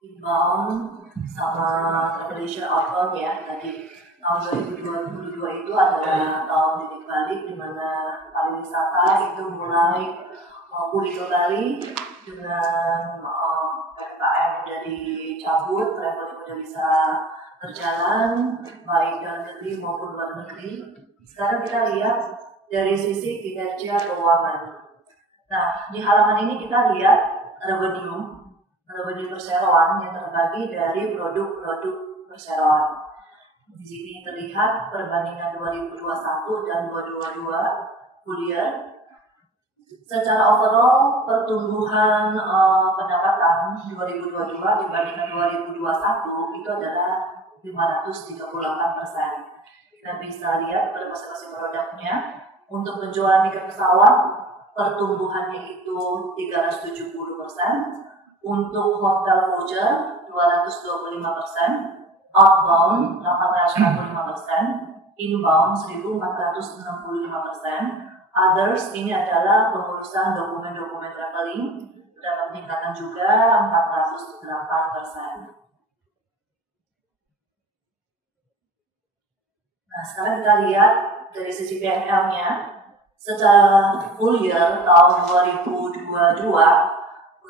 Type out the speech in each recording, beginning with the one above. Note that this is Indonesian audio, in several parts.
inbound sama travel outbound ya. Tadi tahun 2022 itu adalah tahun titik balik di mana pariwisata itu mulai pulih kembali dengan PPKM udah dicabut, traveling udah bisa berjalan baik dalam negeri maupun luar negeri. Sekarang kita lihat dari sisi kinerja keuangan. Nah, di halaman ini kita lihat revenue perseroan yang terbagi dari produk-produk perseroan. Di sini terlihat perbandingan 2021 dan 2022 full year. Secara overall pertumbuhan pendapatan 2022 dibandingkan 2021 itu adalah 538%. Kita bisa lihat pada masing-masing produknya. Untuk penjualan tiket pesawat pertumbuhannya itu 370%. Untuk hotel voucher 225%, outbound 845%, inbound 1465%. Others ini adalah pengurusan dokumen-dokumen traveling, terdapat peningkatan juga 408%. Nah, sekarang kita lihat dari sisi P&L-nya. Secara full year tahun 2022,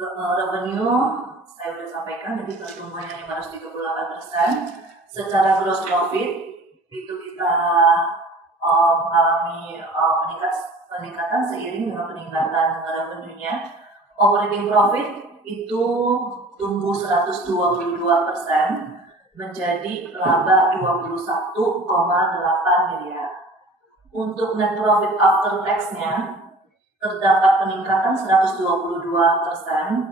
revenue saya sudah sampaikan, jadi pertumbuhannya 538%. Secara gross profit itu kita mengalami peningkatan seiring dengan peningkatan revenue-nya. Operating profit itu tumbuh 122% menjadi laba 21,8 miliar. Untuk net profit after tax-nya terdapat peningkatan 122%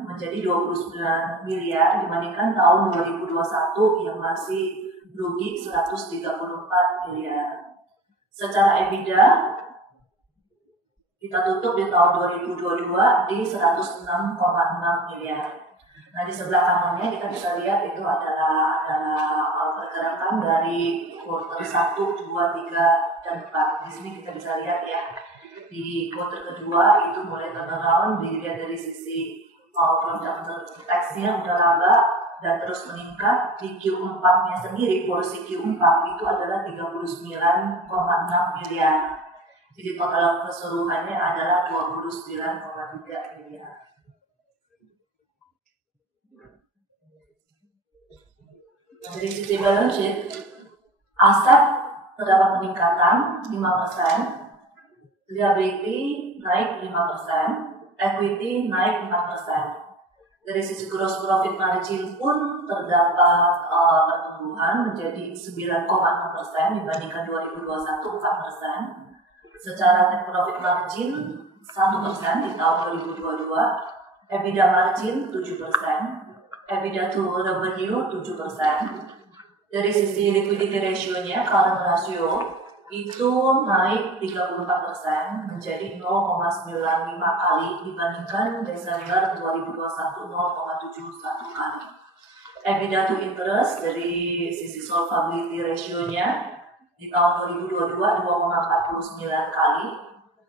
menjadi 29 miliar dibandingkan tahun 2021 yang masih rugi 134 miliar. Secara EBITDA kita tutup di tahun 2022 di 106,6 miliar. Nah, di sebelah kanannya kita bisa lihat itu adalah pergerakan dari kuartal 1, 2, 3, dan 4. Di sini kita bisa lihat ya, di kuartal kedua itu mulai turnaround, dilihat dari sisi produk teksnya udah laba dan terus meningkat. Di Q4-nya sendiri, porsi Q4 itu adalah 39,6 miliar. Jadi total keseluruhannya adalah 29,3 miliar. Dari sisi balance sheet, aset terdapat peningkatan 5%, liability naik 5%, equity naik 4%. Dari sisi gross profit margin pun terdapat pertumbuhan menjadi 9,6% dibandingkan 2021 4%. Secara net profit margin 1% di tahun 2022, EBITDA margin 7%. EBITDA to revenue 7%. Dari sisi liquidity ratio-nya, current ratio itu naik 34% menjadi 0,95 kali dibandingkan Desember 2021 0,71 kali. EBITDA to interest dari sisi solvability ratio-nya di tahun 2022 2,49 kali.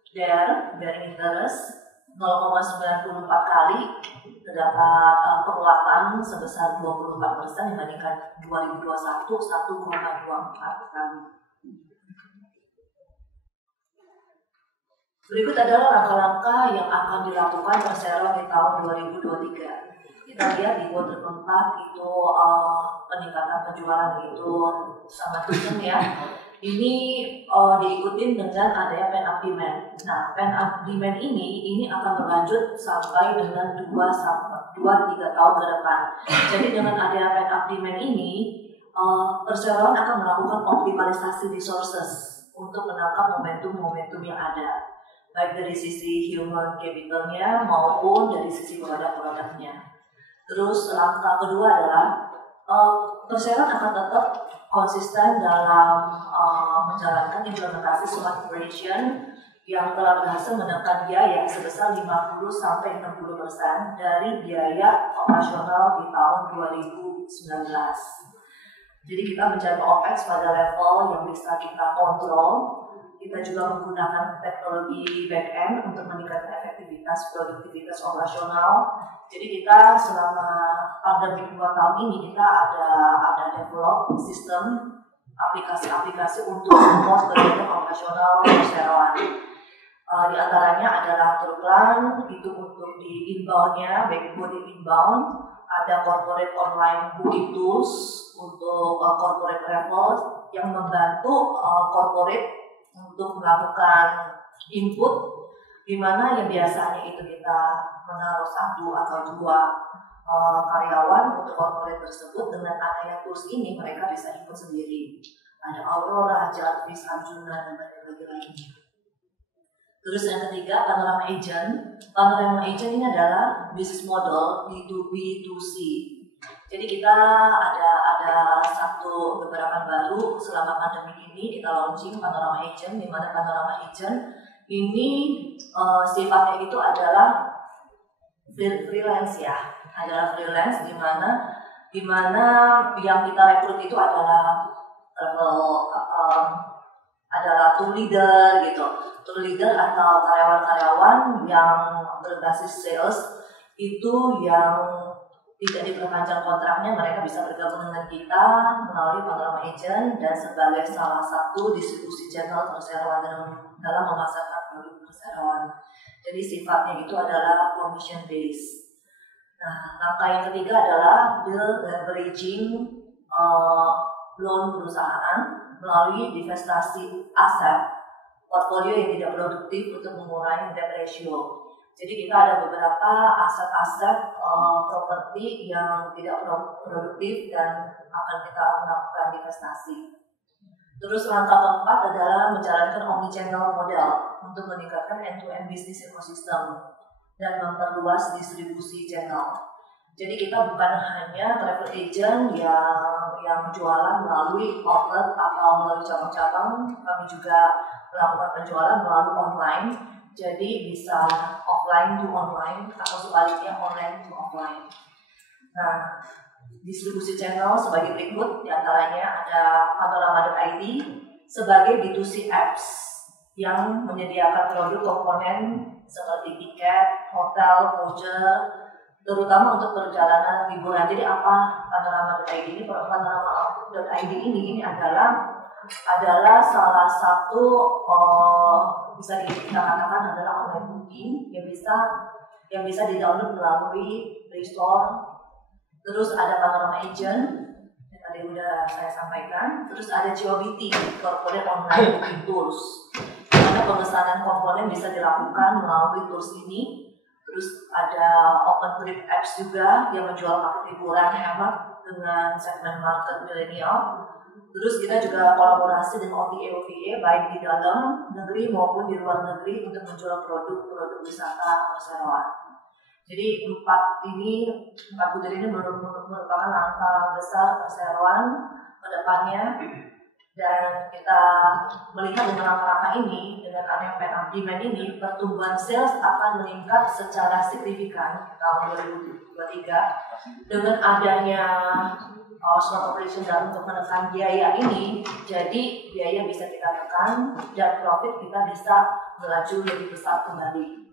Bearing interest 0,94 kali, terdapat penguatan sebesar 24% dibandingkan 2021 1,24 kali. Berikut adalah langkah-langkah yang akan dilakukan perseroan di tahun 2023. Kita lihat di kuartal keempat itu peningkatan penjualan itu sangat kencang ya. Ini diikutin dengan adanya pent-up demand. Nah, pent-up demand ini akan berlanjut sampai dengan 2-3 tahun ke depan. Jadi dengan adanya pent-up demand ini, perseroan akan melakukan optimalisasi resources untuk menangkap momentum-momentum yang ada, baik dari sisi human capital-nya maupun dari sisi produk-produknya. Terus langkah kedua adalah perseroan akan tetap konsisten dalam menjalankan implementasi smart operation yang telah berhasil menekan biaya sebesar 50-60% dari biaya operasional di tahun 2019. Jadi kita menjaga OPEX pada level yang bisa kita kontrol. Kita juga menggunakan teknologi back-end untuk meningkatkan efektivitas, produktivitas operasional. Jadi kita selama pandemi 2 tahun ini kita ada develop sistem aplikasi-aplikasi untuk support kegiatan operasional perseroan. Di antaranya adalah Turplan, itu untuk di inbound-nya, backbone di inbound, ada corporate online booking tools untuk corporate travel yang membantu corporate untuk melakukan input, di mana yang biasanya itu kita menaruh 1 atau 2 karyawan untuk corporate tersebut. Dengan adanya tools ini mereka bisa input sendiri. Ada Aurora, Jarvis, Arjuna, dan banyak lainnya. Terus yang ketiga, Panorama Agent. Panorama Agent ini adalah bisnis model B2B2C. Jadi kita ada satu gebrakan baru selama pandemi ini, kita launching Panorama Agent, di mana Panorama Agent ini sifatnya itu adalah freelance ya, adalah freelance di mana yang kita rekrut itu adalah adalah tour leader gitu, tour leader atau karyawan-karyawan yang berbasis sales itu yang tidak diperpanjang kontraknya, mereka bisa bergabung dengan kita melalui Panorama Agent dan sebagai salah satu distribusi channel perseroan dalam memasarkan produk perseroan. Jadi sifatnya itu adalah commission based. Nah, langkah yang ketiga adalah leveraging loan perusahaan melalui divestasi aset portfolio yang tidak produktif untuk mengurangi debt ratio. Jadi kita ada beberapa aset-aset properti yang tidak produktif dan akan kita melakukan divestasi. Terus langkah keempat adalah menjalankan omnichannel model untuk meningkatkan end-to-end business ecosystem dan memperluas distribusi channel. Jadi kita bukan hanya travel agent yang jualan melalui outlet atau melalui cabang-cabang, kami juga melakukan penjualan melalui online. Jadi bisa offline to online atau sebaliknya online to offline. Nah, distribusi channel sebagai berikut, diantaranya ada Panorama.id sebagai B2C apps yang menyediakan produk komponen seperti tiket, hotel, voucher, terutama untuk perjalanan liburan. Jadi apa Panorama.id ini? Panorama.id ini adalah salah satu bisa kita katakan adalah online booking yang bisa di-download melalui Play Store. Terus ada Panorama Agent yang tadi udah saya sampaikan. Terus ada COBT, Corporate Online Booking Tools, di mana pemesanan komponen bisa dilakukan melalui tools ini. Terus ada Open Trip Apps juga yang menjual paket liburan hemat dengan segmen market milenial. Terus kita juga kolaborasi dengan OTA baik di dalam negeri maupun di luar negeri untuk menjual produk-produk wisata perseroan. Jadi empat butir ini merupakan langkah besar perseroan ke depannya, dan kita melihat dengan langkah-langkah ini, dengan adanya demand ini, pertumbuhan sales akan meningkat secara signifikan tahun 2023 dengan adanya smart operation dalam untuk menekan biaya ini. Jadi biaya bisa kita tekan dan profit kita bisa melaju lebih besar kembali.